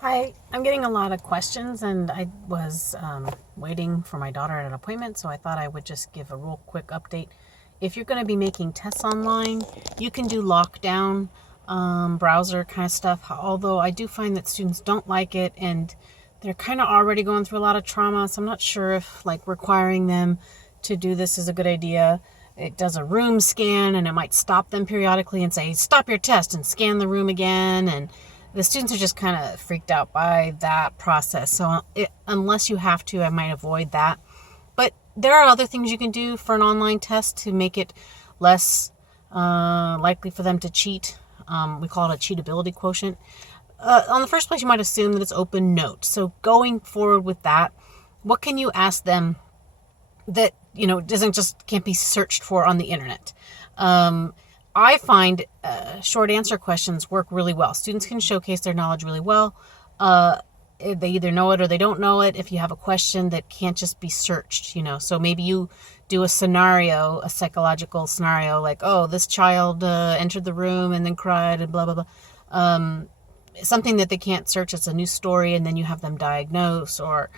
Hi, I'm getting a lot of questions, and I was waiting for my daughter at an appointment, so I thought I would just give a real quick update. If you're going to be making tests online, you can do lockdown browser kind of stuff, although I do find that students don't like it, and they're kind of already going through a lot of trauma, so I'm not sure if like requiring them to do this is a good idea. It does a room scan, and it might stop them periodically and say, stop your test, and scan the room again, and the students are just kind of freaked out by that process. So unless you have to, I might avoid that. But there are other things you can do for an online test to make it less likely for them to cheat. We call it a cheatability quotient. On the first place, you might assume that it's open note. So going forward with that, what can you ask them that can't be searched for on the internet? I find short answer questions work really well. Students can showcase their knowledge really well. They either know it or they don't know it. If you have a question that can't just be searched, so maybe you do a scenario, a psychological scenario, like, oh, this child entered the room and then cried and blah, blah, blah. Something that they can't search. It's a new story, and then you have them diagnose or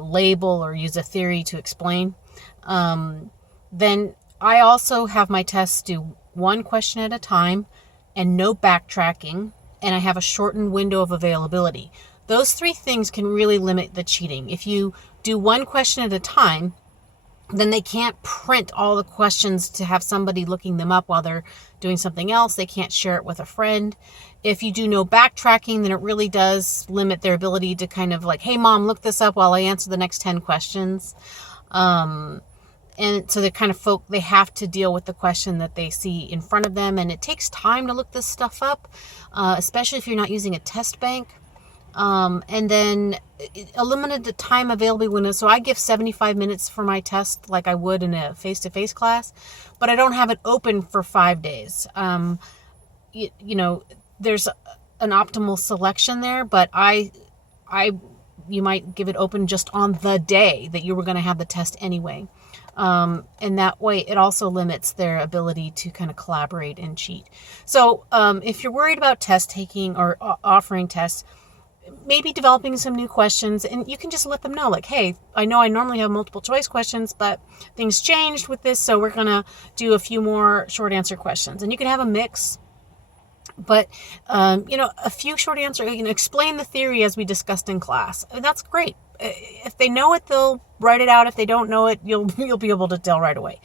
label or use a theory to explain. Then I also have my tests do one question at a time and no backtracking, and I have a shortened window of availability. Those three things can really limit the cheating. If you do one question at a time, then they can't print all the questions to have somebody looking them up while they're doing something else. They can't share it with a friend. If you do no backtracking, then it really does limit their ability to kind of like, hey, mom, look this up while I answer the next 10 questions. And so they have to deal with the question that they see in front of them. And it takes time to look this stuff up, especially if you're not using a test bank. And then a limited time available window. So I give 75 minutes for my test like I would in a face-to-face class, but I don't have it open for 5 days. There's an optimal selection there, but you might give it open just on the day that you were going to have the test anyway. And that way it also limits their ability to kind of collaborate and cheat. So if you're worried about test taking or offering tests, maybe developing some new questions, and you can just let them know, like, hey, I know I normally have multiple choice questions, but things changed with this, so we're going to do a few more short answer questions. And you can have a mix. But, a few short answer, explain the theory as we discussed in class. That's great. If they know it, they'll write it out. If they don't know it, you'll be able to tell right away.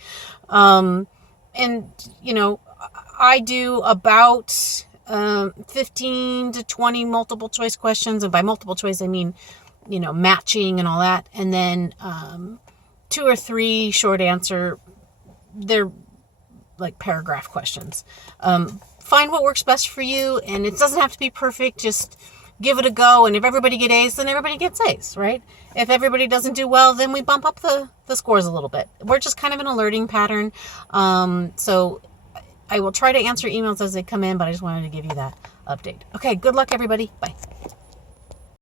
I do about 15 to 20 multiple choice questions. And by multiple choice, I mean, matching and all that. And then 2 or 3 short answer. They're like paragraph questions. Find what works best for you, and it doesn't have to be perfect. Just give it a go, and if everybody gets A's, then everybody gets A's, right? If everybody doesn't do well, then we bump up the scores a little bit. We're just kind of in a learning pattern. So I will try to answer emails as they come in, but I just wanted to give you that update. Okay, good luck, everybody. Bye.